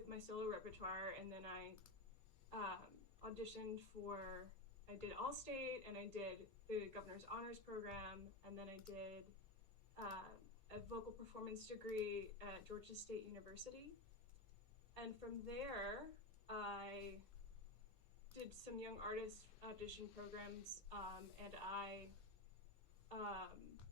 with my solo repertoire, and then I auditioned for, I did All-State, and I did the Governor's Honors Program, and then I did a vocal performance degree at Georgia State University. And from there, I did some young artist audition programs, and I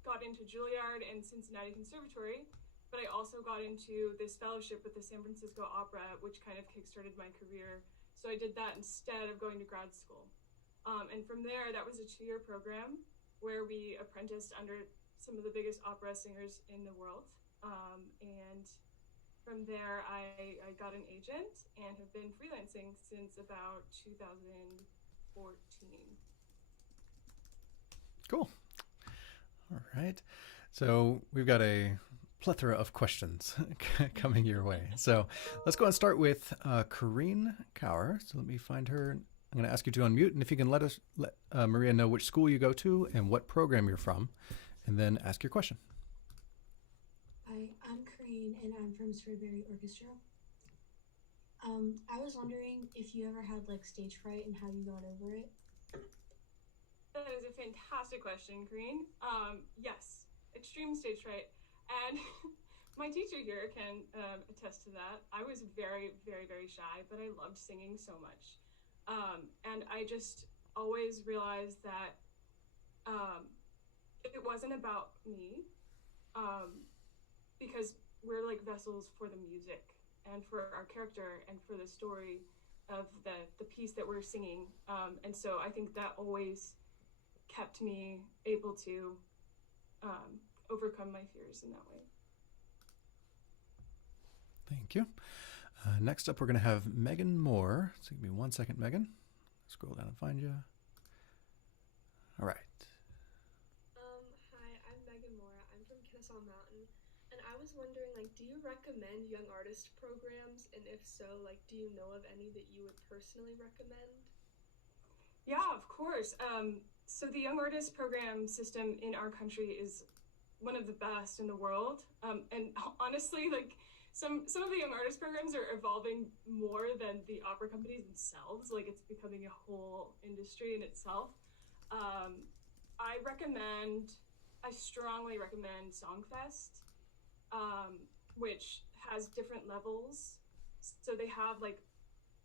got into Juilliard and Cincinnati Conservatory, but I also got into this fellowship with the San Francisco Opera, which kind of kickstarted my career. So I did that instead of going to grad school. And from there, that was a 2-year program where we apprenticed under some of the biggest opera singers in the world. And from there, I got an agent and have been freelancing since about 2014. Cool. All right. So we've got a plethora of questions coming your way. So let's go and start with Corrine Cower. So let me find her. I'm going to ask you to unmute, and if you can let Maria know which school you go to and what program you're from, and then ask your question. Hi, I'm Corinne, and I'm from Strawberry Orchestra. I was wondering if you ever had like stage fright and how you got over it. That is a fantastic question, Corinne. Yes, extreme stage fright. And my teacher here can attest to that. I was very, very, very shy, but I loved singing so much. And I just always realized that it wasn't about me, because we're like vessels for the music and for our character and for the story of the piece that we're singing. And so I think that always kept me able to overcome my fears in that way. Thank you. Next up, we're going to have Megan Moore. So give me 1 second, Megan. Scroll down and find you. All right. Hi, I'm Megan Moore. I'm from Kennesaw Mountain, and I was wondering, like, do you recommend young artist programs? And if so, like, do you know of any that you would personally recommend? Yeah, of course. So the young artist program system in our country is one of the best in the world. And honestly, like, some of the young artist programs are evolving more than the opera companies themselves. Like, it's becoming a whole industry in itself. I strongly recommend Songfest, which has different levels. So they have like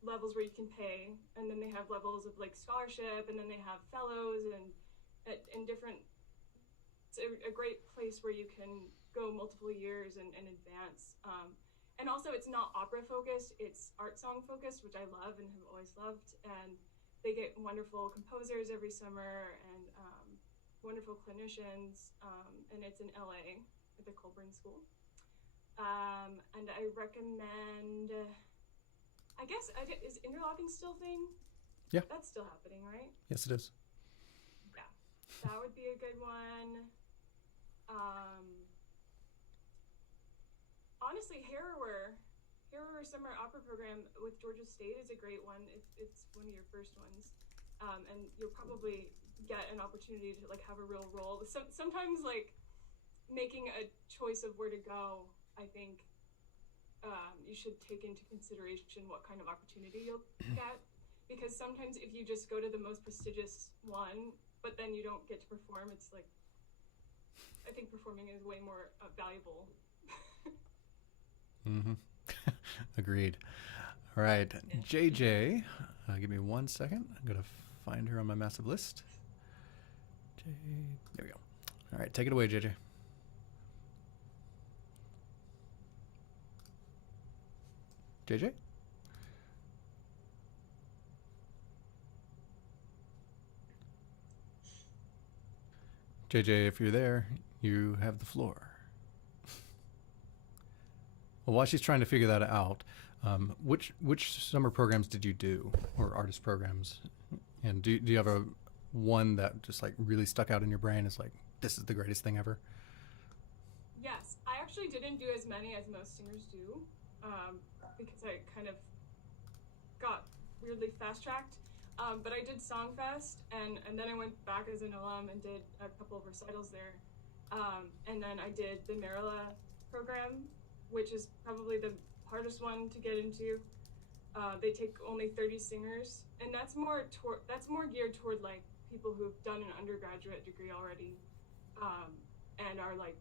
levels where you can pay, and then they have levels of like scholarship, and then they have fellows and different. It's a great place where you can go multiple years and advance. And also it's not opera focused, it's art song focused, which I love and have always loved. And they get wonderful composers every summer and wonderful clinicians. And it's in LA at the Colburn School. And I recommend, I guess, is interlocking still a thing? Yeah. That's still happening, right? Yes, it is. Yeah, that would be a good one. Honestly, Harrower Summer Opera Program with Georgia State is a great one if it's one of your first ones. And you'll probably get an opportunity to like have a real role. Sometimes like making a choice of where to go, I think you should take into consideration what kind of opportunity you'll get. Because sometimes if you just go to the most prestigious one, but then you don't get to perform, it's like, I think performing is way more valuable. Mm-hmm. Agreed. All right, JJ, give me 1 second. I'm going to find her on my massive list. There we go. All right, take it away, JJ. JJ? JJ, if you're there, you have the floor. Well, while she's trying to figure that out, which summer programs did you do, or artist programs? And do you have one that just like really stuck out in your brain as like, this is the greatest thing ever? Yes, I actually didn't do as many as most singers do, because I kind of got weirdly fast-tracked. But I did Songfest, and then I went back as an alum and did a couple of recitals there. And then I did the Marilla program, which is probably the hardest one to get into. They take only 30 singers, and that's more geared toward like people who've done an undergraduate degree already, and are like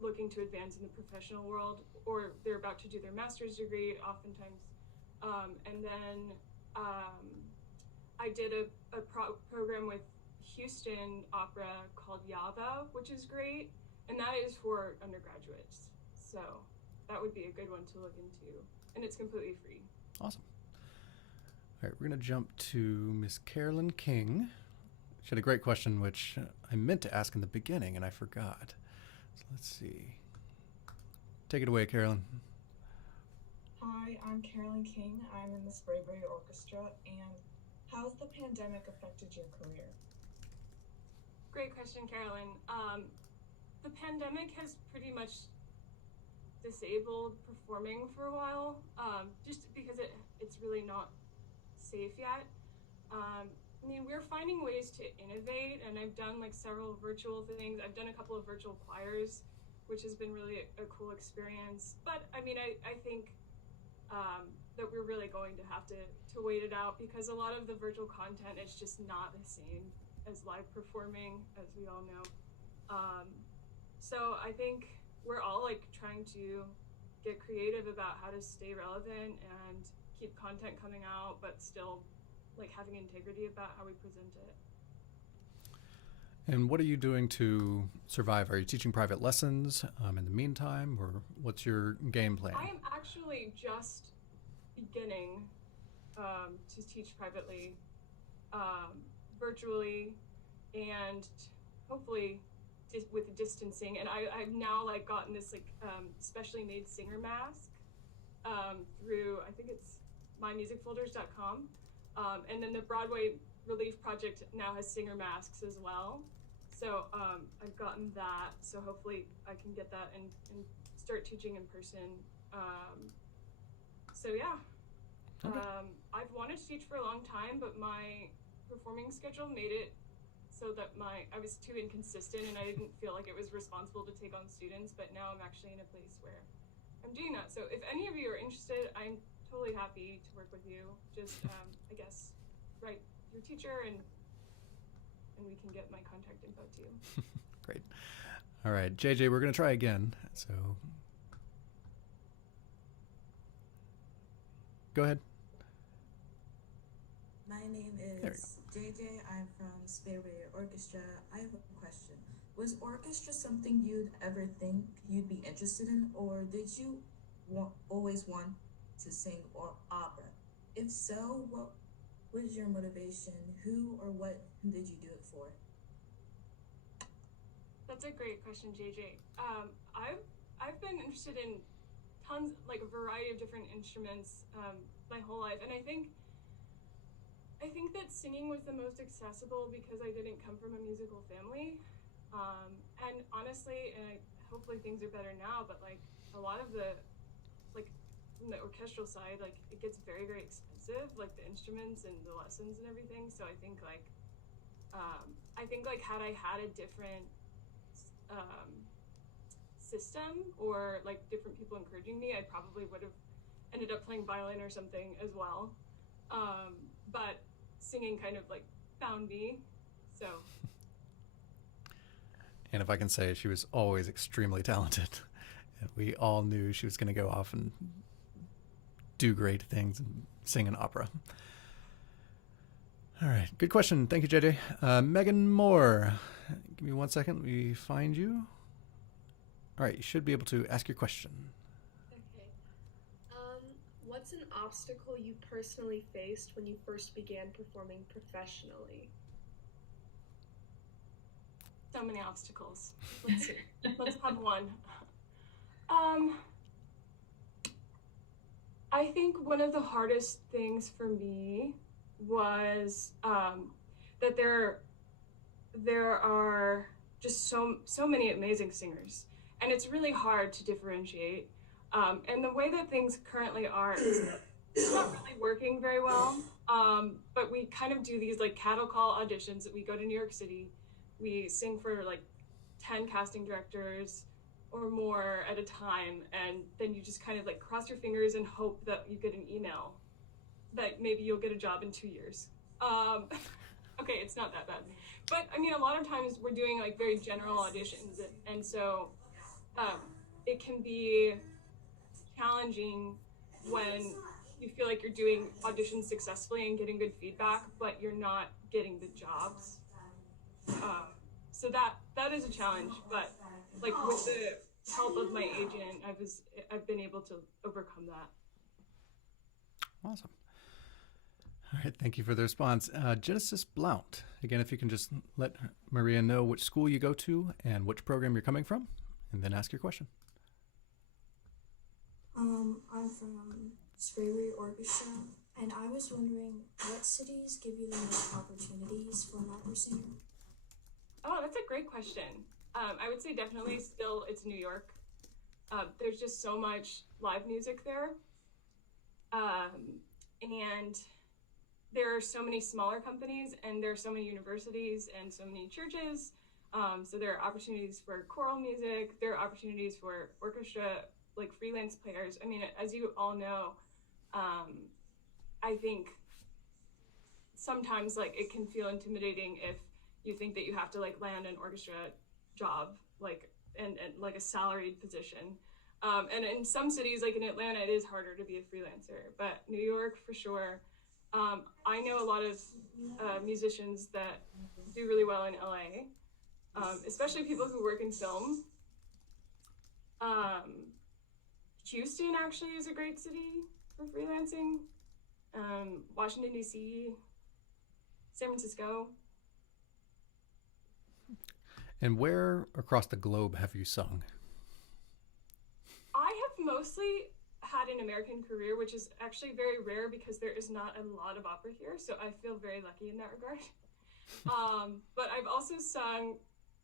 looking to advance in the professional world, or they're about to do their master's degree oftentimes. And then I did a program with Houston Opera called Yava, which is great, and that is for undergraduates. So that would be a good one to look into, and it's completely free. Awesome. All right, we're going to jump to Miss Carolyn King. She had a great question, which I meant to ask in the beginning, and I forgot. So let's see. Take it away, Carolyn. Hi, I'm Carolyn King. I'm in the Sprayberry Orchestra, and how's the pandemic affected your career? Great question, Carolyn. The pandemic has pretty much disabled performing for a while, just because it's really not safe yet. I mean, we're finding ways to innovate, and I've done like several virtual things. I've done a couple of virtual choirs, which has been really a cool experience. But I mean, I think that we're really going to have to wait it out, because a lot of the virtual content is just not the same as live performing, as we all know. So I think we're all like trying to get creative about how to stay relevant and keep content coming out, but still like having integrity about how we present it. And what are you doing to survive? Are you teaching private lessons in the meantime, or what's your game plan? I am actually just beginning to teach privately, virtually, and hopefully with distancing. And I've now like gotten this like specially made singer mask through, I think it's mymusicfolders.com. And then the Broadway Relief Project now has singer masks as well. So I've gotten that. So hopefully I can get that and start teaching in person. So yeah, Okay. I've wanted to teach for a long time, but my performing schedule made it so that I was too inconsistent, and I didn't feel like it was responsible to take on students. But now I'm actually in a place where I'm doing that. So if any of you are interested, I'm totally happy to work with you. Just I guess write your teacher, and we can get my contact info to you. Great. All right, JJ, we're going to try again. So go ahead. My name is JJ. I'm from Sprayberry Orchestra. I have a question. Was orchestra something you'd ever think you'd be interested in, or did you always want to sing or opera? If so, what was your motivation? Who or what did you do it for? That's a great question, JJ. I've been interested in tons, like a variety of different instruments my whole life, and I think that singing was the most accessible because I didn't come from a musical family. And honestly, and hopefully things are better now, but like a lot of the, like from the orchestral side, like it gets very, very expensive, like the instruments and the lessons and everything. So I think like had I had a different system, or like different people encouraging me, I probably would have ended up playing violin or something as well. But singing kind of like found me. So. And if I can say, she was always extremely talented. And we all knew she was going to go off and do great things and sing an opera. All right. Good question. Thank you, JJ. Megan Moore. Give me 1 second. Let me find you. All right. You should be able to ask your question. Okay. What's an obstacle you personally faced when you first began performing professionally? So many obstacles. Let's see. Let's have one. I think one of the hardest things for me was that there are just so many amazing singers, and it's really hard to differentiate. And the way that things currently are is it's not really working very well. But we kind of do these like cattle call auditions that we go to New York City. We sing for like 10 casting directors or more at a time, and then you just kind of like cross your fingers and hope that you get an email that maybe you'll get a job in 2 years. Okay, it's not that bad, but I mean, a lot of times we're doing like very general auditions, and so um, it can be challenging when you feel like you're doing auditions successfully and getting good feedback, but you're not getting the jobs. Um, so that is a challenge, but like with the help of my agent, I've been able to overcome that. Awesome. All right, thank you for the response. Genesis Blount, again, if you can just let Maria know which school you go to and which program you're coming from, and then ask your question. I'm from Spraberry Orchestra, and I was wondering what cities give you the most opportunities for an opera singer? Oh, that's a great question. I would say definitely still it's New York. There's just so much live music there. And there are so many smaller companies, and there are so many universities and so many churches. So there are opportunities for choral music. There are opportunities for orchestra, like freelance players. I mean, as you all know, I think sometimes like it can feel intimidating if you think that you have to like land an orchestra job, like and like a salaried position. And in some cities, like in Atlanta, it is harder to be a freelancer, but New York for sure. I know a lot of musicians that do really well in LA, especially people who work in film. Houston actually is a great city for freelancing. Washington, D.C., San Francisco. And where across the globe have you sung? I have mostly had an American career, which is actually very rare because there is not a lot of opera here, so I feel very lucky in that regard. But I've also sung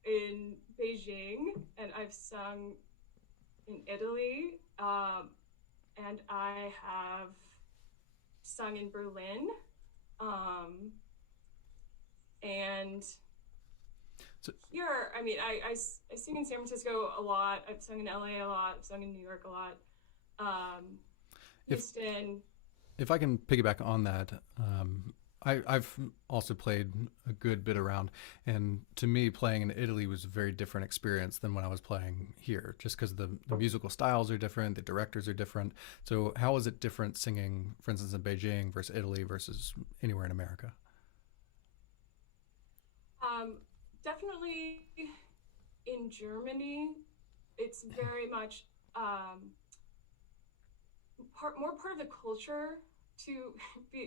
in Beijing, and I've sung in Italy, and I have sung in Berlin, and So, here, I mean, I sing in San Francisco a lot. I've sung in LA a lot. I've sung in New York a lot. Houston. if I can piggyback on that, I've also played a good bit around, and to me, playing in Italy was a very different experience than when I was playing here, just because the musical styles are different, the directors are different. So, how is it different singing, for instance, in Beijing versus Italy versus anywhere in America? Definitely in Germany, it's very much more part of the culture to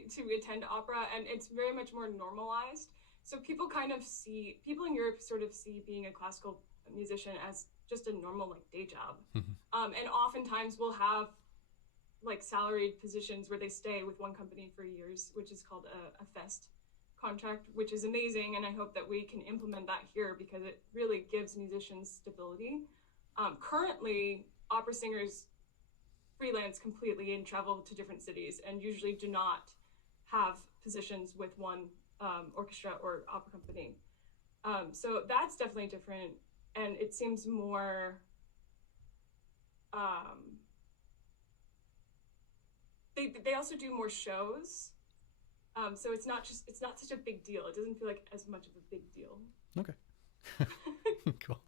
to attend opera, and it's very much more normalized. So people in Europe sort of see being a classical musician as just a normal like day job, and oftentimes we'll have like salaried positions where they stay with one company for years, which is called a fest contract, which is amazing, and I hope that we can implement that here because it really gives musicians stability. Currently, opera singers freelance completely and travel to different cities and usually do not have positions with one orchestra or opera company. So that's definitely different, and it seems more. They also do more shows, so it's not such a big deal. It doesn't feel like as much of a big deal. Okay. Cool.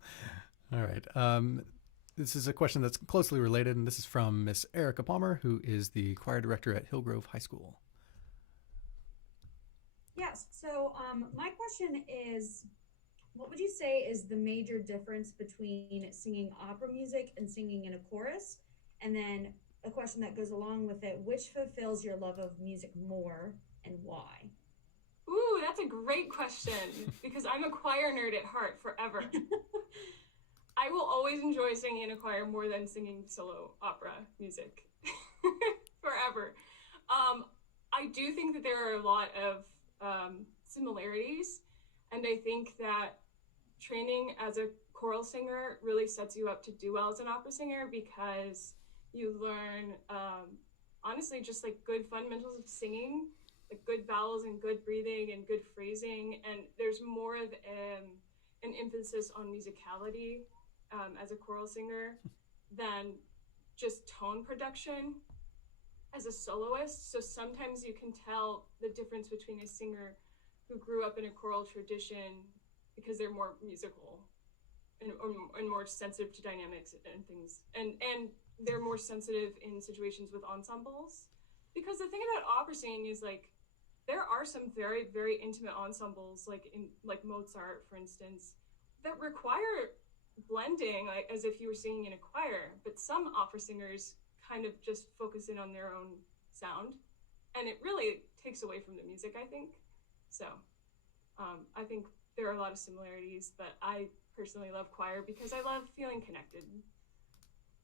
All right. This is a question that's closely related, and this is from Miss Erica Palmer, who is the choir director at Hillgrove High School. Yes. So my question is, what would you say is the major difference between singing opera music and singing in a chorus? And then a question that goes along with it, which fulfills your love of music more and why? Ooh, that's a great question because I'm a choir nerd at heart forever. I will always enjoy singing in a choir more than singing solo opera music forever. I do think that there are a lot of similarities, and I think that training as a choral singer really sets you up to do well as an opera singer because you learn, honestly, just like good fundamentals of singing, like good vowels and good breathing and good phrasing, and there's more of an emphasis on musicality as a choral singer than just tone production as a soloist. So sometimes you can tell the difference between a singer who grew up in a choral tradition because they're more musical and more sensitive to dynamics and things, and they're more sensitive in situations with ensembles. Because the thing about opera singing is like there are some very very intimate ensembles, like in like Mozart, for instance, that require blending, like as if you were singing in a choir. But some opera singers kind of just focus in on their own sound, and it really takes away from the music, I think. So I think there are a lot of similarities, but I personally love choir because I love feeling connected.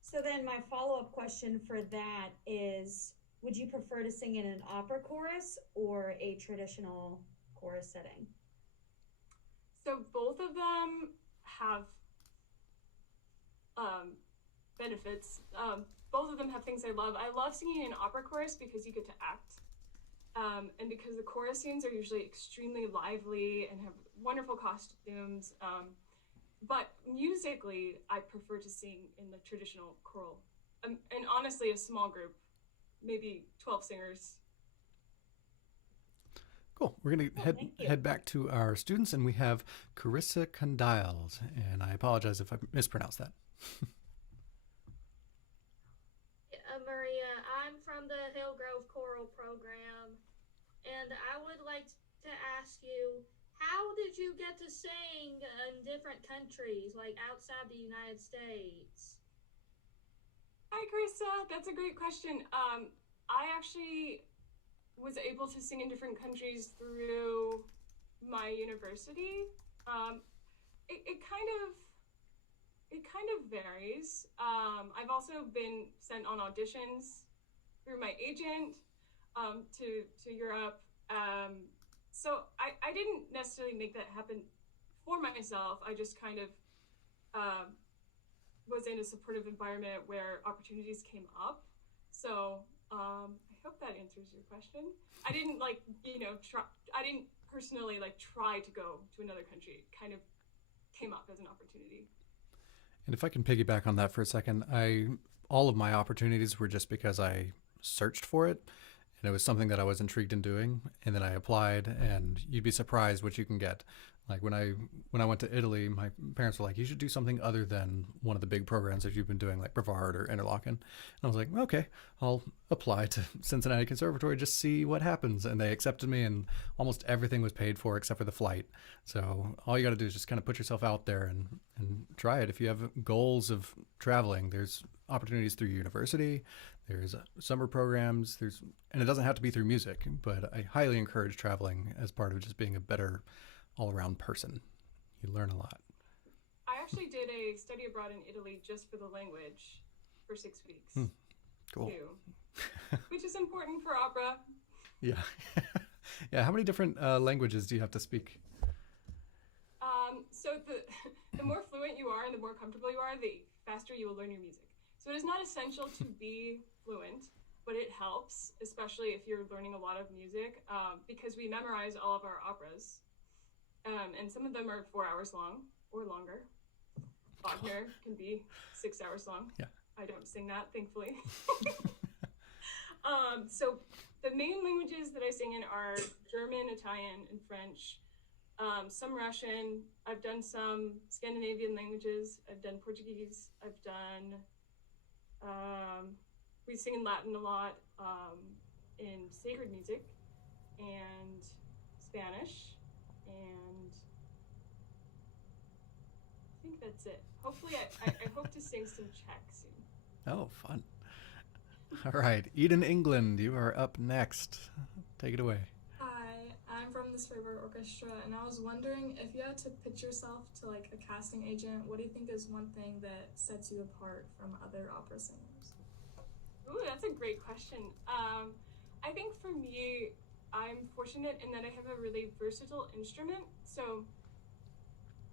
So then my follow-up question for that is, would you prefer to sing in an opera chorus or a traditional chorus setting? So both of them have benefits. Both of them have things I love. I love singing in opera chorus because you get to act. And because the chorus scenes are usually extremely lively and have wonderful costumes. But musically, I prefer to sing in the traditional choral. And honestly, a small group, maybe 12 singers. Cool. We're going to head back to our students, and we have Carissa Condiles. And I apologize if I mispronounced that. Maria, I'm from the Hillgrove Choral Program, and I would like to ask you, how did you get to sing in different countries, like outside the United States? Hi, Carissa. That's a great question. I actually was able to sing in different countries through my university. It kind of varies. I've also been sent on auditions through my agent to Europe. So I didn't necessarily make that happen for myself. I just kind of was in a supportive environment where opportunities came up. So I hope that answers your question. I didn't I didn't personally try to go to another country. It kind of came up as an opportunity. And if I can piggyback on that for a second, all of my opportunities were just because I searched for it, and it was something that I was intrigued in doing, and then I applied, and you'd be surprised what you can get. Like when I went to Italy, my parents were like, "You should do something other than one of the big programs that you've been doing, like Brevard or Interlochen." And I was like, "Okay, I'll apply to Cincinnati Conservatory, just see what happens." And they accepted me, and almost everything was paid for except for the flight. So all you got to do is just kind of put yourself out there and try it. If you have goals of traveling, there's opportunities through university. There's summer programs. And it doesn't have to be through music, but I highly encourage traveling as part of just being a better all-around person. You learn a lot. I actually did a study abroad in Italy just for the language for 6 weeks. Cool. Too, which is important for opera. Yeah. Yeah. How many different languages do you have to speak? So the more fluent you are and the more comfortable you are, the faster you will learn your music. So it is not essential to be fluent, but it helps, especially if you're learning a lot of music, because we memorize all of our operas. And some of them are 4 hours long or longer. Wagner can be 6 hours long. Yeah. I don't sing that, thankfully. So the main languages that I sing in are German, Italian, and French. Some Russian. I've done some Scandinavian languages. I've done Portuguese. I've done. We sing in Latin a lot, in sacred music, and Spanish, and I think that's it. Hopefully, I hope to sing some Czech soon. Oh, fun. All right. Eden England, you are up next. Take it away. Hi, I'm from the Spraber Orchestra, and I was wondering if you had to pitch yourself to like a casting agent, what do you think is one thing that sets you apart from other opera singers? Ooh, that's a great question. I think for me, I'm fortunate in that I have a really versatile instrument. So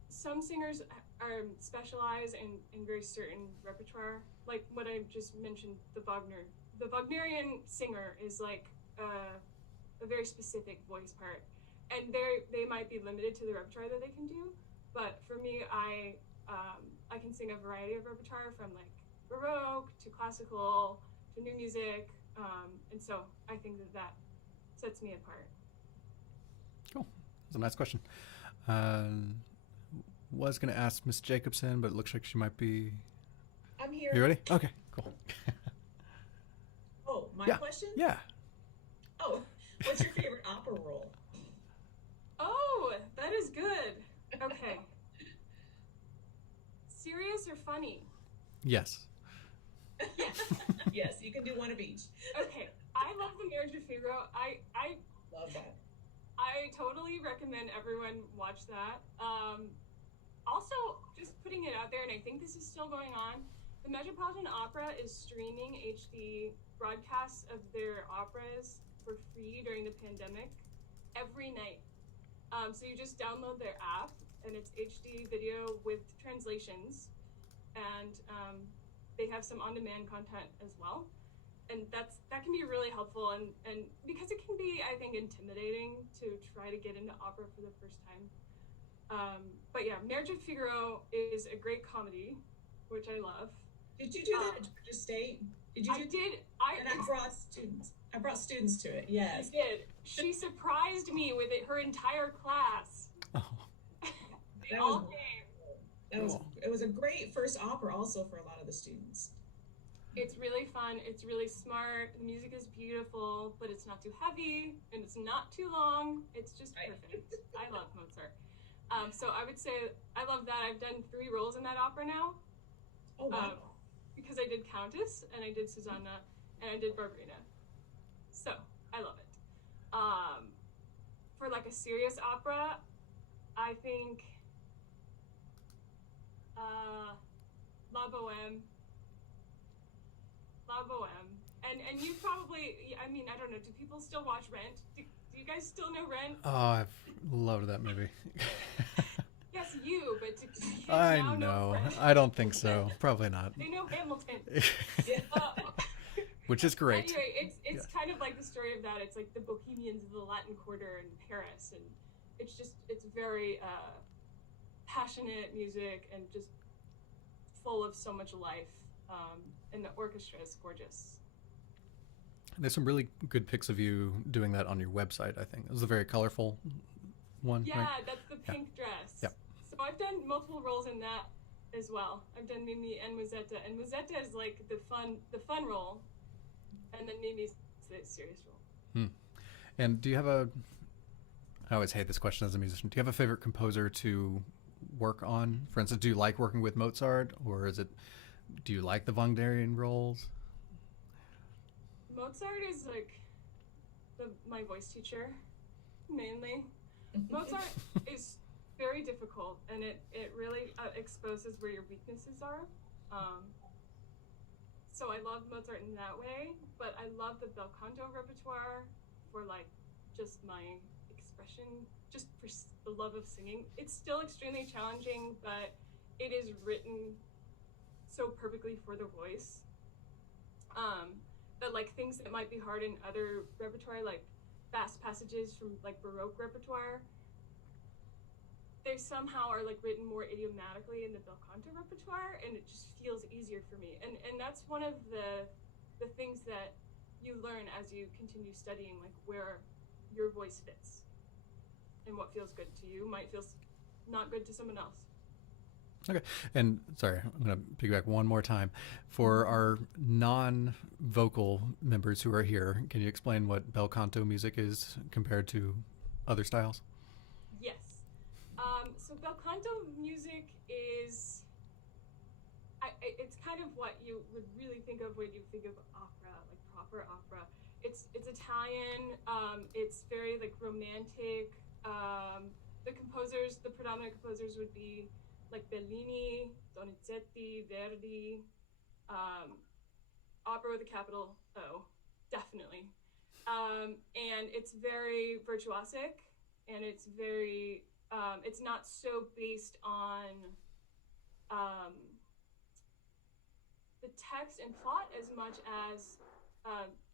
some singers are specialize in very certain repertoire, like what I just mentioned, the Wagner. The Wagnerian singer is like a very specific voice part, and they might be limited to the repertoire that they can do. But for me, I I can sing a variety of repertoire from like Baroque to classical to new music. And so I think that sets me apart. Cool. That's a nice question. Was going to ask Miss Jacobson, but it looks like she might be. I'm here. Are you ready? Okay, cool. Oh, my Yeah. question? Yeah. Oh, what's your favorite opera role? Oh, that is good. Okay. Serious or funny? Yes. Yes, you can do one of each. Okay. I love The Marriage of Figaro. I Love that. I totally recommend everyone watch that. Also, just putting it out there, and I think this is still going on, the Metropolitan Opera is streaming HD broadcasts of their operas for free during the pandemic every night. So you just download their app, and it's HD video with translations, and they have some on-demand content as well. And that can be really helpful, and because it can be, I think, intimidating to try to get into opera for the first time. But yeah, Marriage of Figaro is a great comedy, which I love. Did you do that at Georgia State? Did you? I did. And I brought students. I brought students to it. Yes. I did. She surprised me with it. Her entire class. Oh. They all came. It was a great first opera, also for a lot of the students. It's really fun. It's really smart. The music is beautiful, but it's not too heavy and it's not too long. It's just perfect. I love Mozart. So I would say I love that. I've done 3 roles in that opera now. Oh wow! Because I did Countess and I did Susanna and I did Barberina. So I love it. For like a serious opera, I think La Boheme. La Boheme. And you probably, I mean, I don't know, do people still watch Rent? Do you guys still know Rent? Oh, I've loved that movie. Yes, you, but do kids I now know. Rent? I don't think so. Probably not. They know Hamilton. Which is great. Anyway, it's kind of like the story of that. It's like the Bohemians of the Latin Quarter in Paris, and it's very passionate music and just full of so much life. And the orchestra is gorgeous. There's some really good pics of you doing that on your website, I think. It was a very colorful one. Yeah, right? that's the pink dress. Yep. So I've done multiple roles in that as well. I've done Mimi and Musetta, and Musetta is like the fun role, and then Mimi's the serious role. And do you have I always hate this question as a musician. Do you have a favorite composer to work on? For instance, do you like working with Mozart, or do you like the Wagnerian roles? Mozart is like my voice teacher, mainly. Mozart is very difficult, and it really exposes where your weaknesses are. So I love Mozart in that way, but I love the bel canto repertoire for like just my expression, just for the love of singing. It's still extremely challenging, but it is written so perfectly for the voice. That like things that might be hard in other repertoire, like fast passages from like Baroque repertoire, they somehow are like written more idiomatically in the bel canto repertoire, and it just feels easier for me. And that's one of the things that you learn as you continue studying, like where your voice fits and what feels good to you might feel not good to someone else. Okay. And sorry, I'm going to piggyback one more time. For our non-vocal members who are here, can you explain what bel canto music is compared to other styles? Yes. So bel canto music is, it's kind of what you would really think of when you think of opera, like proper opera. It's Italian. It's very like romantic. The predominant composers would be like Bellini, Donizetti, Verdi, opera with a capital O, definitely. And it's very virtuosic, and it's very, it's not so based on the text and plot as much as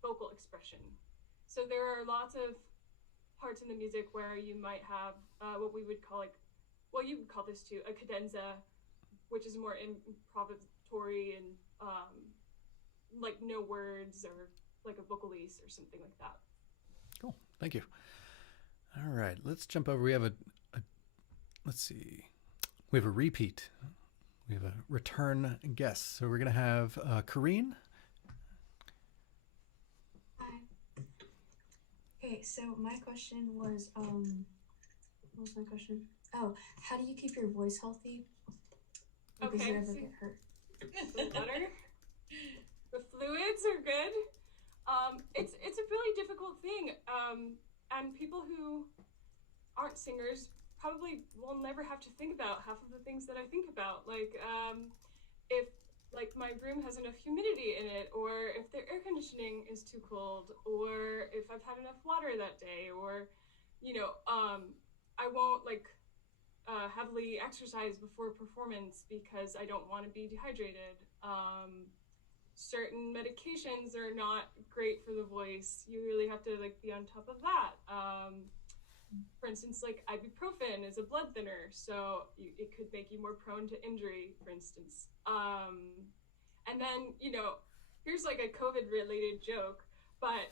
vocal expression. So there are lots of parts in the music where you might have what we would call like, well, you would call this too, a cadenza, which is more improvisatory and like no words or like a vocalise or something like that. Cool. Thank you. All right, let's jump over. We have let's see. We have a repeat. We have a return guest. So we're going to have Kareen. Hi. Okay, so my question was, what was my question? Oh, how do you keep your voice healthy? Or does it ever get hurt? The water, the fluids are good. It's a really difficult thing, and people who aren't singers probably will never have to think about half of the things that I think about, like if like my room has enough humidity in it, or if the air conditioning is too cold, or if I've had enough water that day, or I won't like heavily exercise before performance because I don't want to be dehydrated. Certain medications are not great for the voice. You really have to like be on top of that. For instance, like ibuprofen is a blood thinner, so it could make you more prone to injury, for instance. And then, here's like a COVID-related joke, but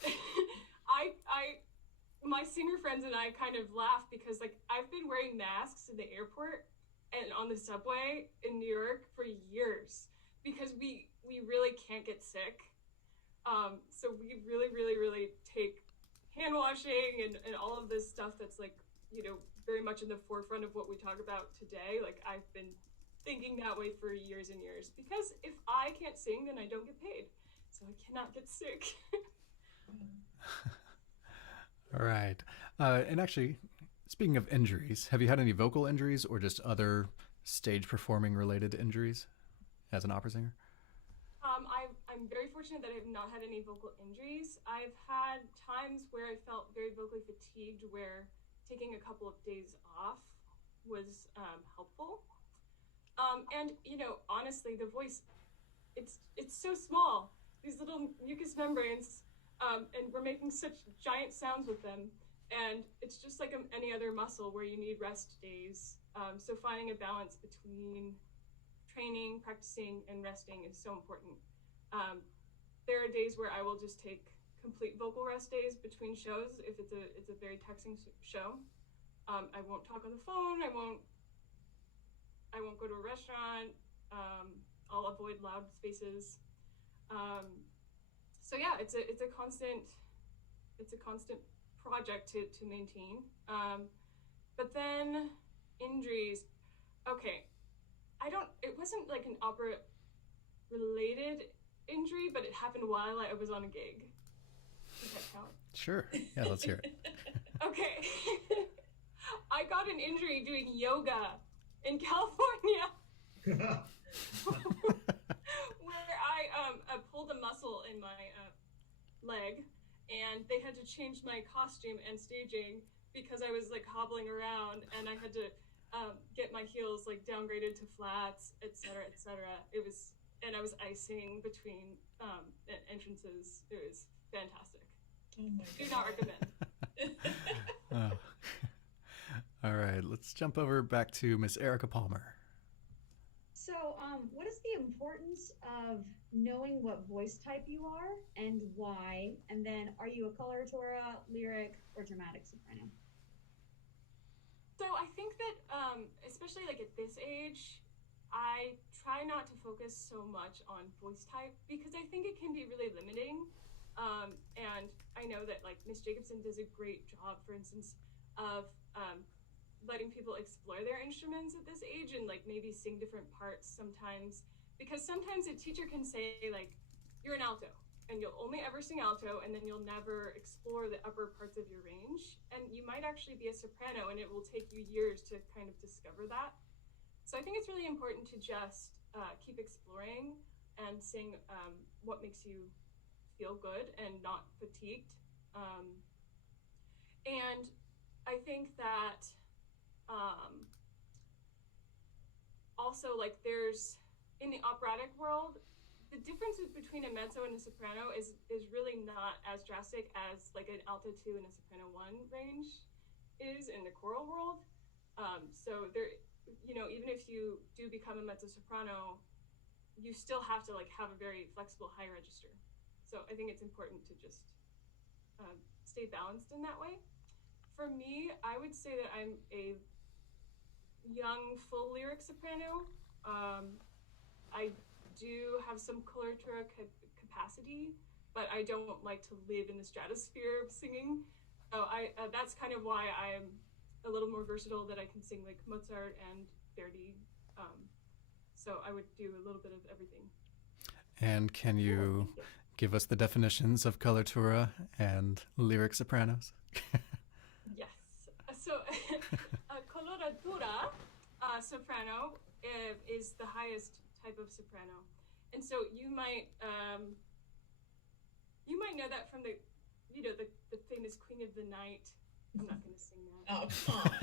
my singer friends and I kind of laugh because like I've been wearing masks in the airport and on the subway in New York for years because we really can't get sick. So we really, really, really take hand washing and all of this stuff that's like, very much in the forefront of what we talk about today. Like I've been thinking that way for years and years because if I can't sing, then I don't get paid. So I cannot get sick. All right. And actually, speaking of injuries, have you had any vocal injuries or just other stage performing related injuries as an opera singer? I'm very fortunate that I have not had any vocal injuries. I've had times where I felt very vocally fatigued, where taking a couple of days off was helpful. And honestly, the voice, it's so small. These little mucous membranes, and we're making such giant sounds with them. And it's just like any other muscle where you need rest days. So finding a balance between training, practicing, and resting is so important. There are days where I will just take complete vocal rest days between shows if it's a very taxing show. I won't talk on the phone. I won't go to a restaurant. I'll avoid loud spaces. So yeah, it's a constant project to maintain. But then injuries. Okay, it wasn't like an opera related injury, but it happened while I was on a gig. Does that count? Sure. Yeah, let's hear it. Okay. I got an injury doing yoga in California. Where I pulled a muscle in my leg, and they had to change my costume and staging because I was like hobbling around, and I had to get my heels like downgraded to flats, etc., etc. And I was icing between entrances. It was fantastic. Oh my Do not recommend. Oh. All right, let's jump over back to Miss Erica Palmer. So, what is the importance of knowing what voice type you are and why? And then, are you a coloratura, lyric, or dramatic soprano? So I think that, especially like at this age, I try not to focus so much on voice type because I think it can be really limiting. And I know that like Miss Jacobson does a great job, for instance, of letting people explore their instruments at this age and like maybe sing different parts sometimes. Because sometimes a teacher can say like, you're an alto and you'll only ever sing alto and then you'll never explore the upper parts of your range. And you might actually be a soprano and it will take you years to kind of discover that. So I think it's really important to just keep exploring and sing what makes you feel good and not fatigued. And I think that also like there's in the operatic world, the differences between a mezzo and a soprano is really not as drastic as like an alto 2 and a soprano 1 range is in the choral world. So even if you do become a mezzo soprano, you still have to like have a very flexible high register. So I think it's important to just stay balanced in that way. For me, I would say that I'm a young full lyric soprano. I do have some coloratura capacity, but I don't like to live in the stratosphere of singing. So that's kind of why I'm a little more versatile, that I can sing like Mozart and Verdi. So I would do a little bit of everything. And can you give us the definitions of coloratura and lyric sopranos? Yes. So coloratura soprano is the highest type of soprano, and so you might know that from the famous Queen of the Night. I'm not going to sing that. Oh, come on.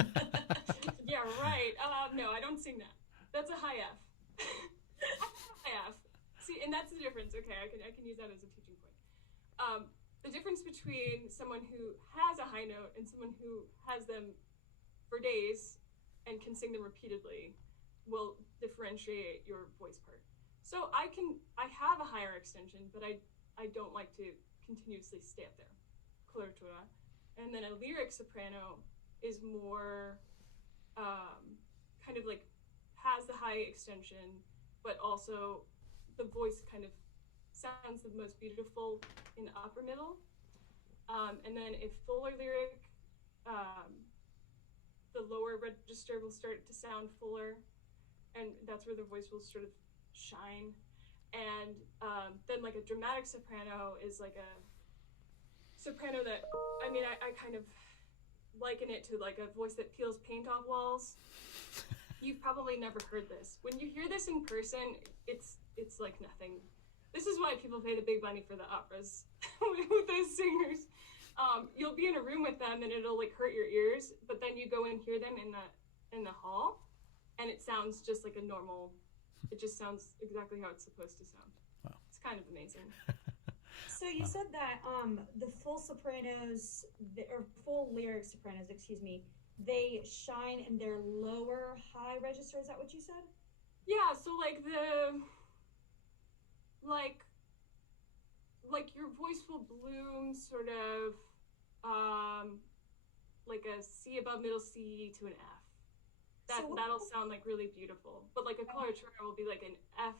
Yeah, right. No, I don't sing that. That's a high F. High F. See, and that's the difference. Okay, I can use that as a teaching point. The difference between someone who has a high note and someone who has them for days and can sing them repeatedly will differentiate your voice part. So I have a higher extension, but I don't like to continuously stay up there. Coloratura. And then a lyric soprano is more kind of like has the high extension, but also the voice kind of sounds the most beautiful in the upper middle. And then a fuller lyric, the lower register will start to sound fuller, and that's where the voice will sort of shine. And then like a dramatic soprano is like a soprano that, I kind of liken it to like a voice that peels paint off walls. You've probably never heard this. When you hear this in person, it's like nothing. This is why people pay the big money for the operas with those singers. You'll be in a room with them and it'll like hurt your ears, but then you go and hear them in the hall, and it sounds just like a normal. It just sounds exactly how it's supposed to sound. Wow. It's kind of amazing. So you said that the full sopranos, or full lyric sopranos, excuse me, they shine in their lower high register. Is that what you said? Yeah. So like your voice will bloom sort of like a C above middle C to an F. That'll sound like really beautiful. But like a coloratura will be like an F,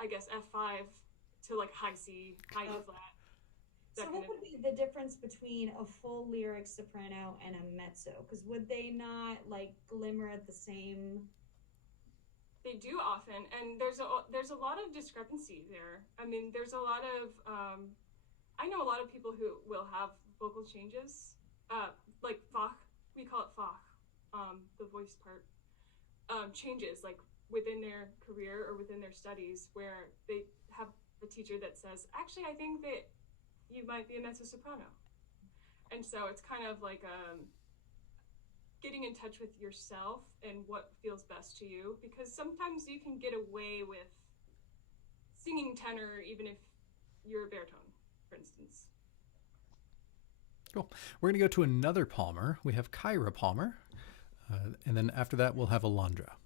I guess F5 to like high C, high E flat. So what would be the difference between a full lyric soprano and a mezzo? Because would they not like glimmer at the same? They do often, and there's a lot of discrepancy there. I mean, there's a lot of I know a lot of people who will have vocal changes, like Fach. We call it Fach, the voice part changes like within their career or within their studies, where they have a teacher that says, actually, I think that you might be a mezzo soprano, and so it's kind of like getting in touch with yourself and what feels best to you, because sometimes you can get away with singing tenor even if you're a baritone, for instance. Cool. We're going to go to another Palmer. We have Kyra Palmer, and then after that we'll have Alondra.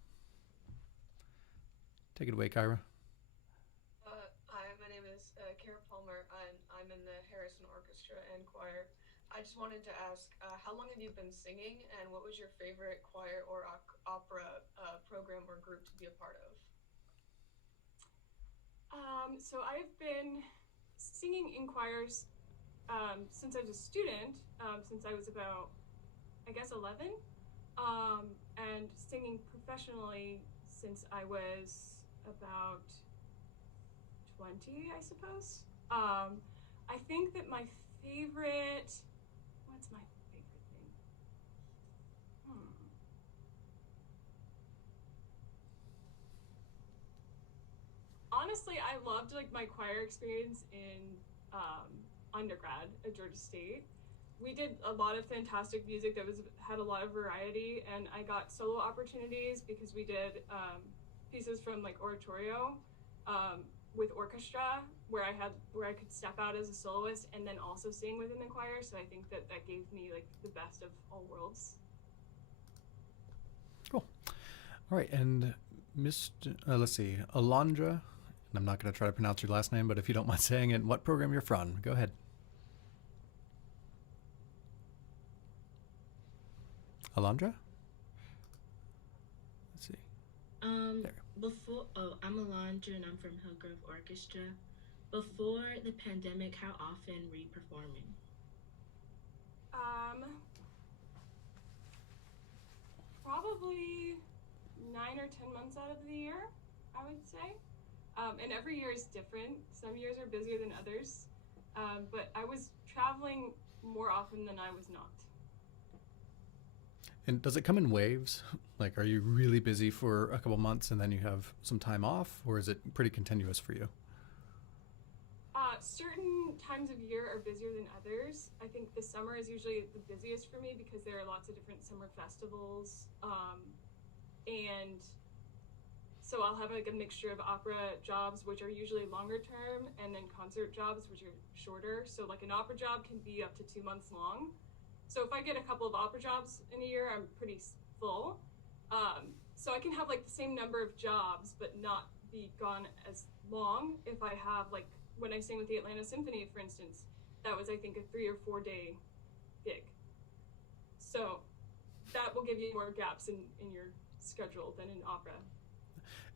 Take it away, Kyra. Hi, my name is Kyra Palmer, and I'm in the Harrison Orchestra and Choir. I just wanted to ask, how long have you been singing, and what was your favorite choir or opera program or group to be a part of? So I've been singing in choirs since I was a student, since I was about, I guess, 11, and singing professionally since I was about 20, I suppose. I think that my favorite... What's my favorite thing? Honestly, I loved like my choir experience in undergrad at Georgia State. We did a lot of fantastic music that had a lot of variety, and I got solo opportunities because we did pieces from like oratorio with orchestra, where I could step out as a soloist and then also sing within the choir. So I think that gave me like the best of all worlds. Cool. All right, and Mr. Let's see, Alondra, and I'm not going to try to pronounce your last name, but if you don't mind saying it, what program you're from, go ahead. Alondra? Let's see. There. I'm Alondra and I'm from Hillgrove Orchestra. Before the pandemic, how often were you performing? Probably 9 or 10 months out of the year, I would say. And every year is different. Some years are busier than others. But I was traveling more often than I was not. And does it come in waves? Like, are you really busy for a couple months and then you have some time off, or is it pretty continuous for you? Certain times of year are busier than others. I think the summer is usually the busiest for me because there are lots of different summer festivals. And so I'll have like a mixture of opera jobs, which are usually longer term, and then concert jobs, which are shorter. So like an opera job can be up to 2 months long. So if I get a couple of opera jobs in a year, I'm pretty full. So I can have like the same number of jobs, but not be gone as long if I have like, when I sang with the Atlanta Symphony, for instance, that was, I think, a 3 or 4 day gig. So that will give you more gaps in your schedule than in opera.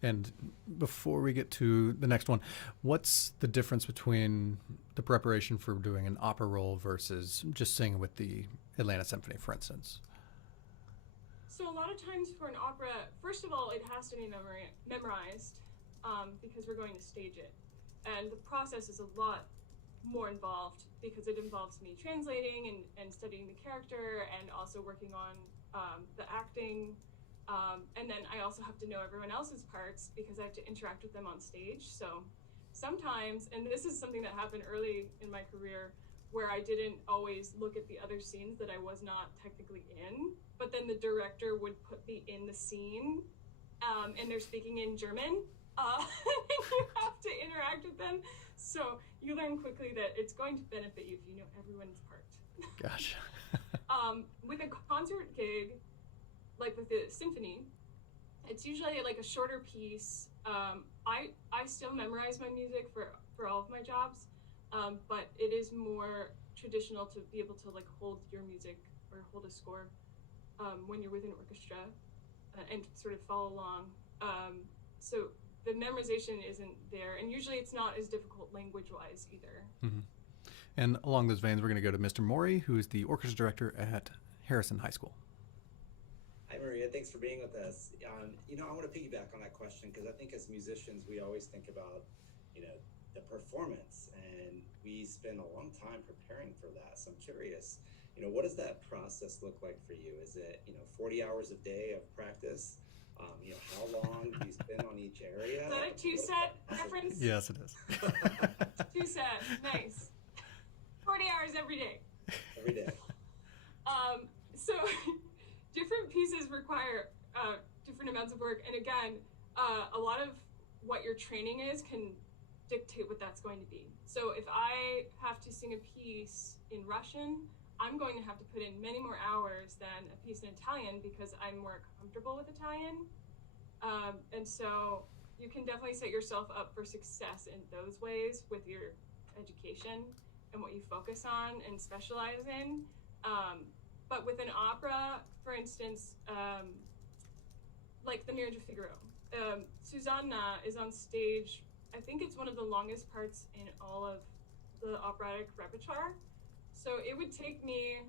And before we get to the next one, what's the difference between the preparation for doing an opera role versus just singing with the Atlanta Symphony, for instance? So a lot of times for an opera, first of all, it has to be memorized because we're going to stage it. And the process is a lot more involved because it involves me translating and studying the character and also working on the acting. And then I also have to know everyone else's parts because I have to interact with them on stage. So sometimes, and this is something that happened early in my career, where I didn't always look at the other scenes that I was not technically in, but then the director would put me in the scene and they're speaking in German. And you have to interact with them. So you learn quickly that it's going to benefit you if you know everyone's part. Gosh. With a concert gig, like with the symphony, it's usually like a shorter piece. I still memorize my music for all of my jobs, but it is more traditional to be able to like hold your music or hold a score when you're with an orchestra and sort of follow along. So the memorization isn't there, and usually it's not as difficult language-wise either. Mm-hmm. And along those veins, we're going to go to Mr. Mori, who is the orchestra director at Harrison High School. Hi, Maria. Thanks for being with us. I want to piggyback on that question because I think as musicians, we always think about, the performance, and we spend a long time preparing for that. So I'm curious, what does that process look like for you? Is it, 40 hours a day of practice? How long do you spend on each area? Is that a two-set reference? Yes, it is. Two-set, nice. 40 hours every day. Every day. So different pieces require different amounts of work. And again, a lot of what your training is can dictate what that's going to be. So if I have to sing a piece in Russian, I'm going to have to put in many more hours than a piece in Italian because I'm more comfortable with Italian. And so you can definitely set yourself up for success in those ways with your education and what you focus on and specialize in. But with an opera, for instance, like The Marriage of Figaro, Susanna is on stage. I think it's one of the longest parts in all of the operatic repertoire. So it would take me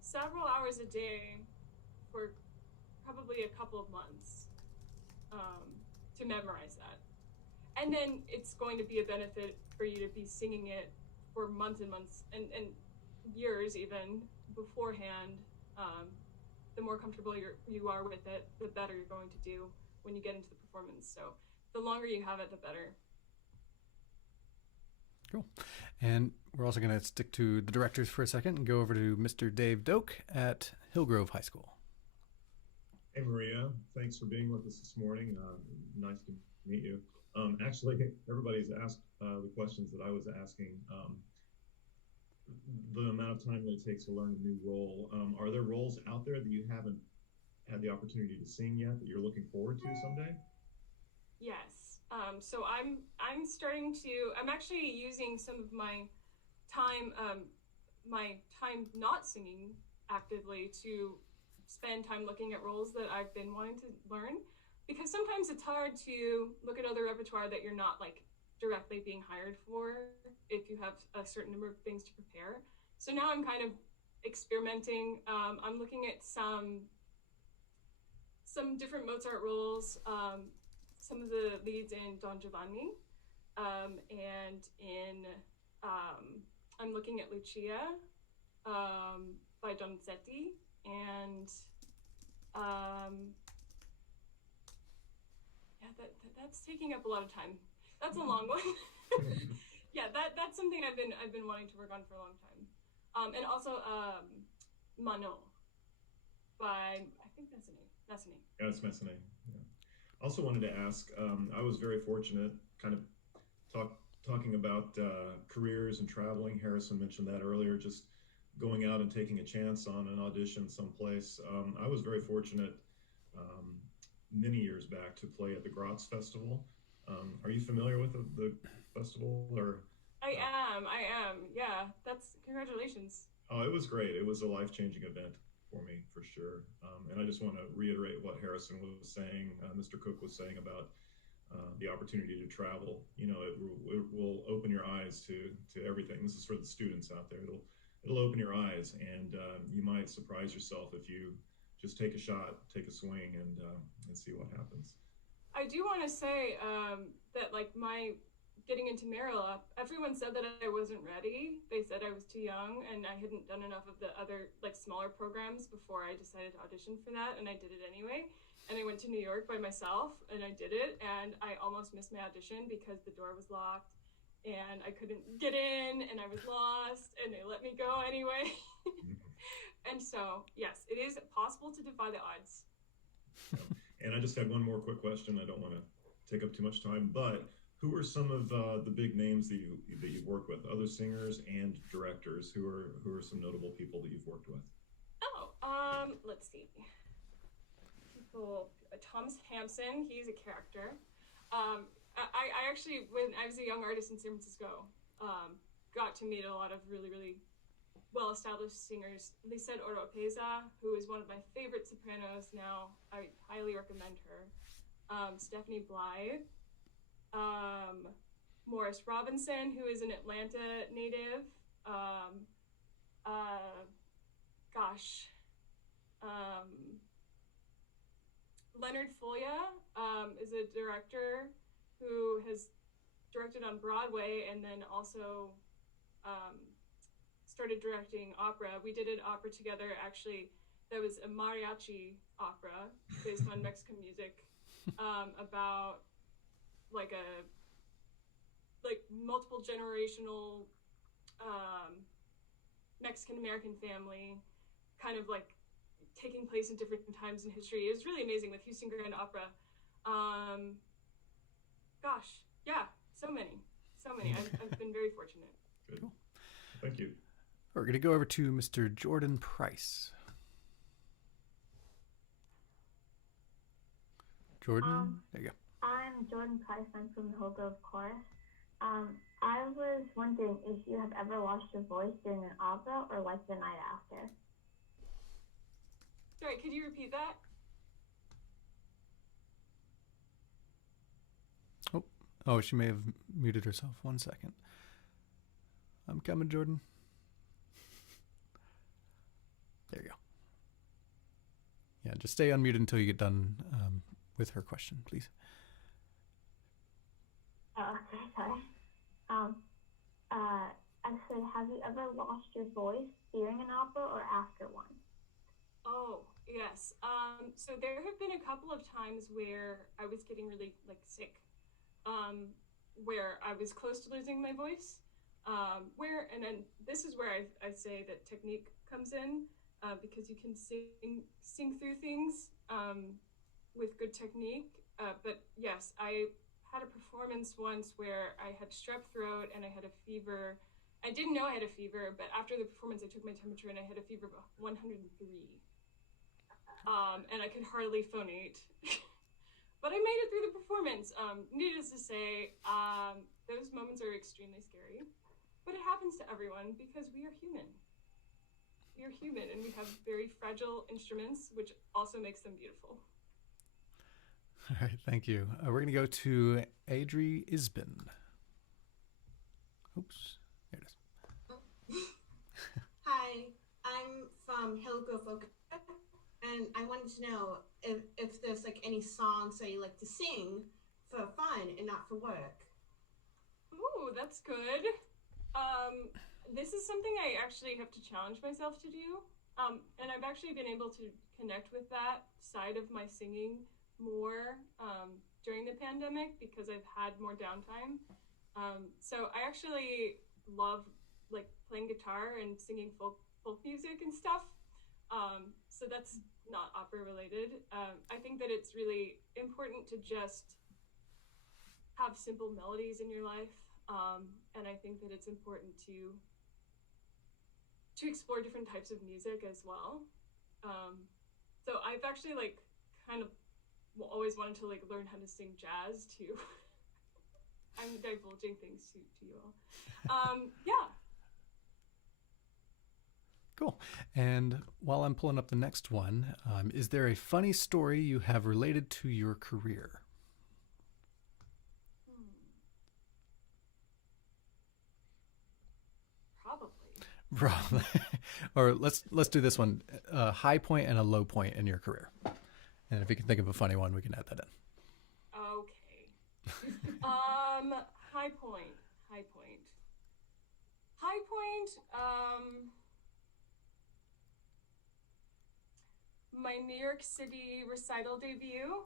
several hours a day for probably a couple of months to memorize that. And then it's going to be a benefit for you to be singing it for months and months and years even beforehand. The more comfortable you are with it, the better you're going to do when you get into the performance. So the longer you have it, the better. Cool. And we're also going to stick to the directors for a second and go over to Mr. Dave Doak at Hillgrove High School. Hey, Maria. Thanks for being with us this morning. Nice to meet you. Actually, everybody's asked the questions that I was asking. The amount of time that it takes to learn a new role. Are there roles out there that you haven't had the opportunity to sing yet that you're looking forward to someday? Yes. So I'm starting to. I'm actually using some of time, my time not singing actively to spend time looking at roles that I've been wanting to learn, because sometimes it's hard to look at other repertoire that you're not like directly being hired for if you have a certain number of things to prepare. So now I'm kind of experimenting. I'm looking at some different Mozart roles, some of the leads in Don Giovanni, and in I'm looking at Lucia by Donizetti, and yeah, that's taking up a lot of time. That's a long one. Yeah, that's something I've been wanting to work on for a long time. And also Manon by, I think that's the name. That's the name. Yeah, it's Messina. Yeah. Also wanted to ask, I was very fortunate, kind of talking about careers and traveling. Harrison mentioned that earlier, just going out and taking a chance on an audition someplace. I was very fortunate many years back to play at the Graz Festival. Are you familiar with the festival? Or I am. Yeah, that's congratulations. Oh, it was great. It was a life-changing event for me, for sure. And I just want to reiterate what Harrison was saying, Mr. Cook was saying about the opportunity to travel. You know, it will open your eyes to everything. This is for the students out there. It'll open your eyes, and you might surprise yourself if you just take a shot, take a swing, and see what happens. I do want to say that like my getting into Marilla, everyone said that I wasn't ready. They said I was too young and I hadn't done enough of the other like smaller programs before I decided to audition for that, and I did it anyway. And I went to New York by myself and I did it, and I almost missed my audition because the door was locked and I couldn't get in and I was lost, and they let me go anyway. And so, yes, it is possible to defy the odds. And I just had one more quick question. I don't want to take up too much time, but who are some of the big names that you've worked with? Other singers and directors. Who are some notable people that you've worked with? Oh, let's see. People, Thomas Hampson. He's a character. I actually, when I was a young artist in San Francisco, got to meet a lot of really well-established singers. They said Oropesa, who is one of my favorite sopranos now. I highly recommend her. Stephanie Blythe. Morris Robinson, who is an Atlanta native. Leonard Folia is a director who has directed on Broadway and then also started directing opera. We did an opera together, actually, that was a mariachi opera based on Mexican music, about like multiple generational Mexican American family, kind of like taking place in different times in history. It was really amazing with Houston Grand Opera. Yeah, so many. I've been very fortunate. Good. Cool. Thank you. We're going to go over to Mr. Jordan Price. Jordan, there you go. I'm Jordan Price. I'm from the Hillgrove Chorus. I was wondering if you have ever lost your voice during an opera or like the night after. Sorry, could you repeat that? Oh, she may have muted herself. 1 second. I'm coming, Jordan. There you go. Yeah, just stay unmuted until you get done with her question, please. Oh, okay, sorry. Actually, have you ever lost your voice during an opera or after one? Oh, yes. So there have been a couple of times where I was getting really sick, where I was close to losing my voice. And then this is where I say that technique comes in, because you can sing through things with good technique. But yes, I had a performance once where I had strep throat and I had a fever. I didn't know I had a fever, but after the performance, I took my temperature and I had a fever of 103. and I could hardly phonate. But I made it through the performance. Needless to say, those moments are extremely scary, but it happens to everyone because we are human. We are human, and we have very fragile instruments, which also makes them beautiful. All right, thank you. We're going to go to Adri Isbin. Oops, there it is. Hi, I'm from Hillgrove, Oklahoma, and I wanted to know if there's like any songs that you like to sing for fun and not for work. Ooh, that's good. This is something I actually have to challenge myself to do. And I've actually been able to connect with that side of my singing more during the pandemic because I've had more downtime. So I actually love like playing guitar and singing folk music and stuff. So that's not opera related. I think that it's really important to just have simple melodies in your life. And I think that it's important to explore different types of music as well. So I've actually like kind of always wanted to like learn how to sing jazz too. I'm divulging things to you all. Yeah. Cool. And while I'm pulling up the next one, is there a funny story you have related to your career? Probably. Or let's do this one. A high point and a low point in your career. And if you can think of a funny one, we can add that in. Okay. High point. My New York City recital debut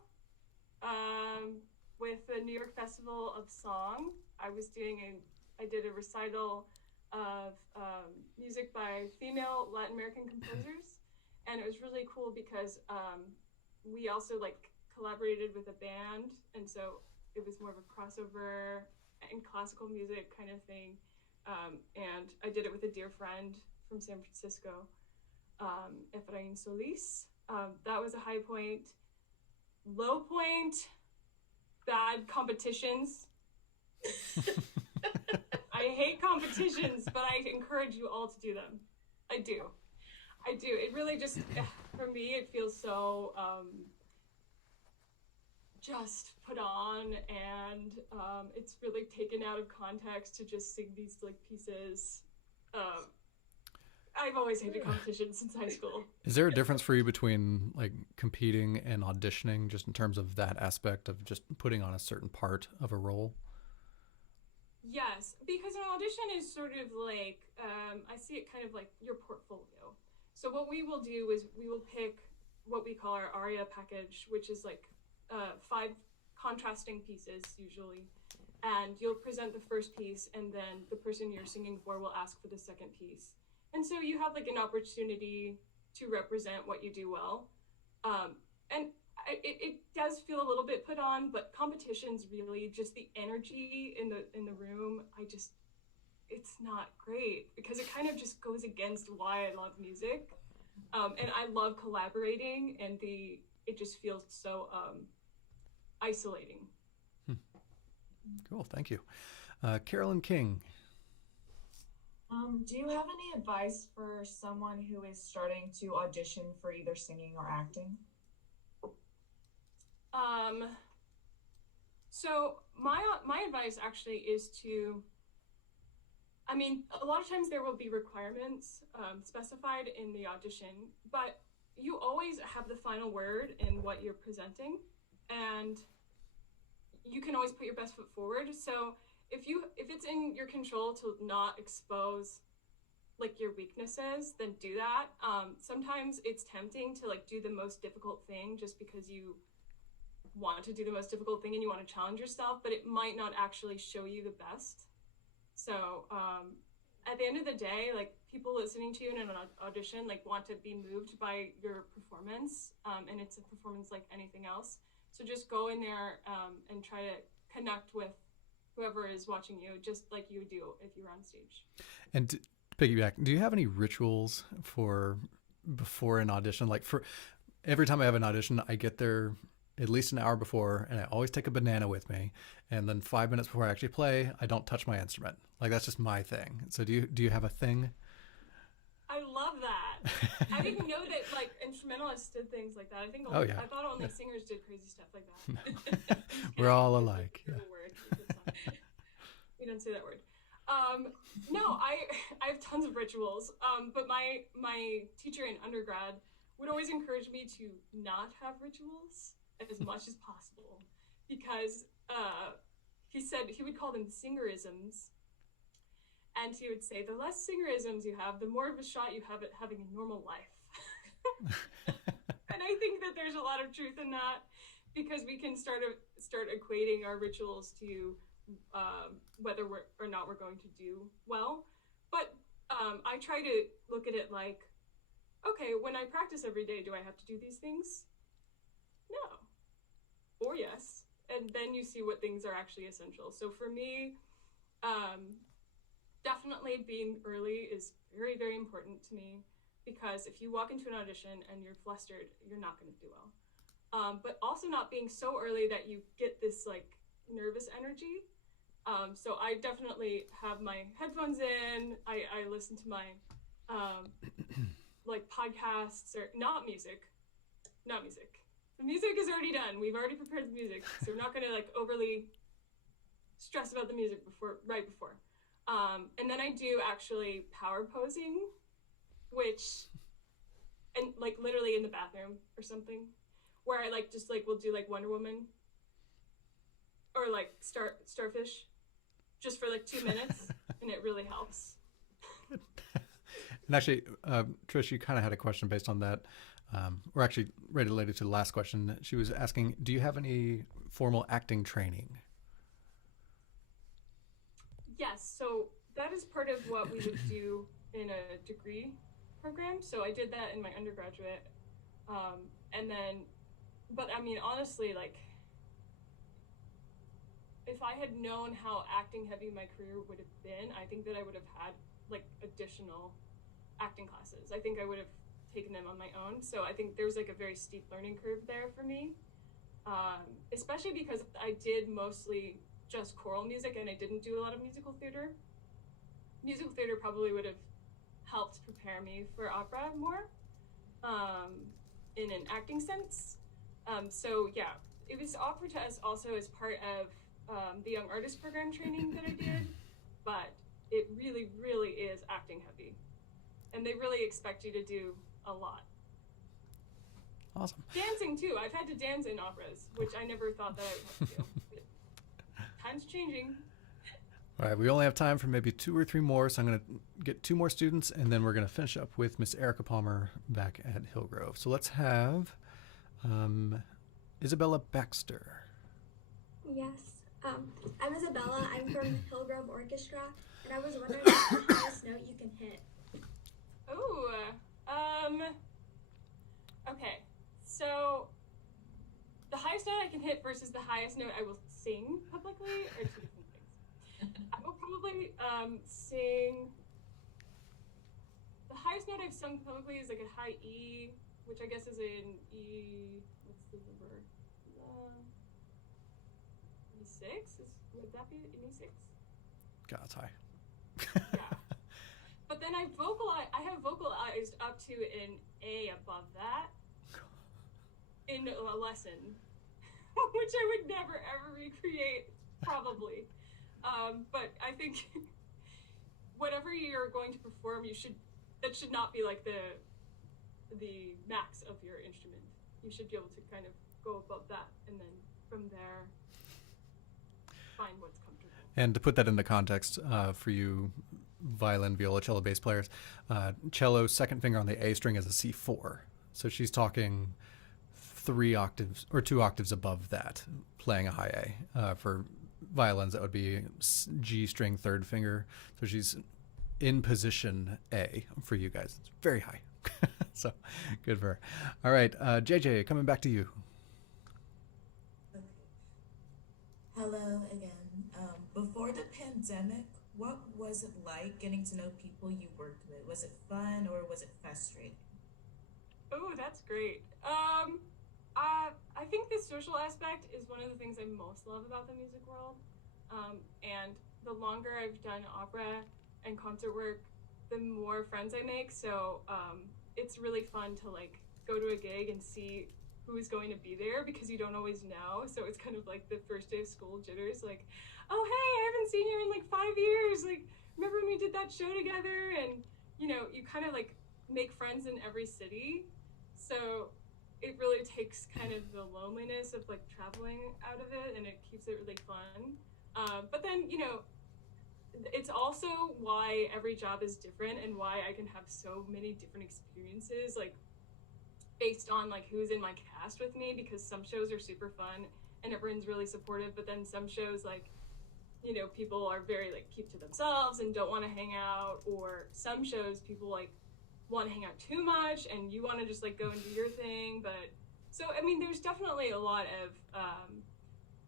with the New York Festival of Song. I did a recital of music by female Latin American composers, and it was really cool because we also like collaborated with a band, and so it was more of a crossover and classical music kind of thing. And I did it with a dear friend from San Francisco, Efrain Solis. That was a high point. Low point, bad competitions. I hate competitions, but I encourage you all to do them. I do. It really just, for me, it feels so just put on, and it's really taken out of context to just sing these like pieces. I've always hated competition since high school. Is there a difference for you between like competing and auditioning, just in terms of that aspect of just putting on a certain part of a role? Yes, because an audition is sort of like, I see it kind of like your portfolio. So what we will do is we will pick what we call our aria package, which is like 5 contrasting pieces usually. And you'll present the first piece, and then the person you're singing for will ask for the second piece. And so you have like an opportunity to represent what you do well. And it does feel a little bit put on, but competition's really just the energy in the room. It's not great because it kind of just goes against why I love music. And I love collaborating, and it just feels so isolating. Cool, thank you. Carolyn King. Do you have any advice for someone who is starting to audition for either singing or acting? So my advice actually is to, a lot of times there will be requirements specified in the audition, but you always have the final word in what you're presenting, and you can always put your best foot forward. So if it's in your control to not expose like your weaknesses, then do that. Sometimes it's tempting to like do the most difficult thing just because you want to do the most difficult thing and you want to challenge yourself, but it might not actually show you the best. So at the end of the day, like people listening to you in an audition like want to be moved by your performance, and it's a performance like anything else. So just go in there and try to connect with whoever is watching you, just like you would do if you were on stage. And to piggyback, do you have any rituals for before an audition? Like every time I have an audition, I get there at least an hour before, and I always take a banana with me. And then 5 minutes before I actually play, I don't touch my instrument. Like that's just my thing. So do you have a thing? I love that. I didn't know that like instrumentalists did things like that. I think Oh, yeah. I thought only singers did crazy stuff like that. We're all alike. Yeah. Word. We don't say that word. No, I have tons of rituals. But my teacher in undergrad would always encourage me to not have rituals as much as possible because he said he would call them singerisms. And he would say, the less singerisms you have, the more of a shot you have at having a normal life. And I think that there's a lot of truth in that because we can start equating our rituals to whether or not we're going to do well. But I try to look at it like, okay, when I practice every day, do I have to do these things? No. Or yes. And then you see what things are actually essential. So for me, definitely being early is very, very important to me because if you walk into an audition and you're flustered, you're not going to do well. But also not being so early that you get this like nervous energy. So I definitely have my headphones in. I listen to my like podcasts or not music. The music is already done. We've already prepared the music, so we're not going to like overly stress about the music right before. And then I do actually power posing, and like literally in the bathroom or something, where I like just like will do like Wonder Woman or like starfish just for like 2 minutes, and it really helps. And actually, Trish, you kind of had a question based on that, or actually related to the last question. She was asking, do you have any formal acting training? Yes, so that is part of what we would do in a degree program. So I did that in my undergraduate. And then, but I mean, honestly, like, if I had known how acting heavy my career would have been, I think that I would have had like additional acting classes. I think I would have taken them on my own. So I think there's like a very steep learning curve there for me, especially because I did mostly just choral music and I didn't do a lot of musical theater. Musical theater probably would have helped prepare me for opera more in an acting sense. So yeah, it was offered to us also as part of the Young Artist Program training that I did, but it really, really is acting heavy. And they really expect you to do a lot. Awesome. Dancing too. I've had to dance in operas, which I never thought that I would have to do. Time's changing. All right, we only have time for maybe 2 or 3 more, so I'm going to get 2 more students, and then we're going to finish up with Miss Erica Palmer back at Hillgrove. So let's have Isabella Baxter. Yes, I'm Isabella. I'm from Hillgrove Orchestra, and I was wondering what's the highest note you can hit. Ooh, okay. So the highest note I can hit versus the highest note I will sing publicly are 2 different things. I will probably sing. The highest note I've sung publicly is like a high E, which I guess is an E. What's the number? E6? Would that be an E6? God, that's high. Yeah. But then I have vocalized up to an A above that in a lesson, which I would never ever recreate, probably. But I think whatever you're going to perform, that should not be like the max of your instrument. You should be able to kind of go above that, and then from there find what's comfortable. And to put that into context for you violin, viola, cello, bass players, cello second finger on the A string is a C4. So she's talking 3 octaves or 2 octaves above that, playing a high A. For violins, that would be G string third finger. So she's in position A for you guys. It's very high. So good for her. All right, JJ, coming back to you. Okay. Hello again. Before the pandemic, what was it like getting to know people you worked with? Was it fun or was it frustrating? Oh, that's great. I think the social aspect is one of the things I most love about the music world. And the longer I've done opera and concert work, the more friends I make. So it's really fun to like go to a gig and see who's going to be there because you don't always know. So it's kind of like the first day of school jitters, like, oh hey, I haven't seen you in like 5 years. Like, remember when we did that show together? And you kind of like make friends in every city. So it really takes kind of the loneliness of like traveling out of it, and it keeps it really fun. But then it's also why every job is different and why I can have so many different experiences, like based on like who's in my cast with me, because some shows are super fun and everyone's really supportive, but then some shows like people are very like keep to themselves and don't want to hang out, or some shows people like want to hang out too much and you want to just like go and do your thing. But so I mean there's definitely a lot of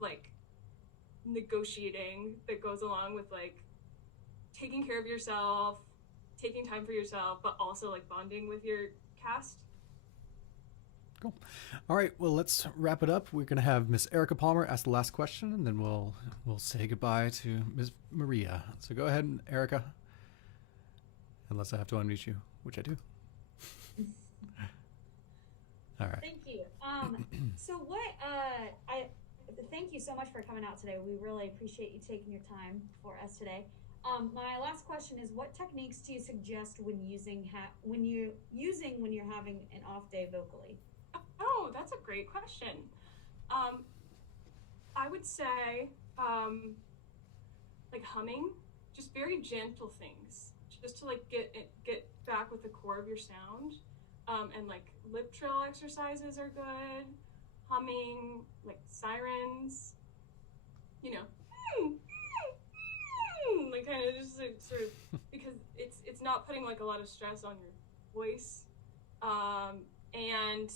like negotiating that goes along with like taking care of yourself, taking time for yourself, but also like bonding with your cast. Cool. All right. Well, let's wrap it up. We're going to have Miss Erica Palmer ask the last question, and then we'll say goodbye to Ms. Maria. So go ahead, Erica. Unless I have to unmute you, which I do. All right. Thank you. So what I thank you so much for coming out today. We really appreciate you taking your time for us today. My last question is, what techniques do you suggest when you're having an off day vocally? Oh, that's a great question. I would say like humming, just very gentle things, just to like get back with the core of your sound. And like lip trill exercises are good. Humming, like sirens, like kind of just like, sort of because it's not putting like a lot of stress on your voice. And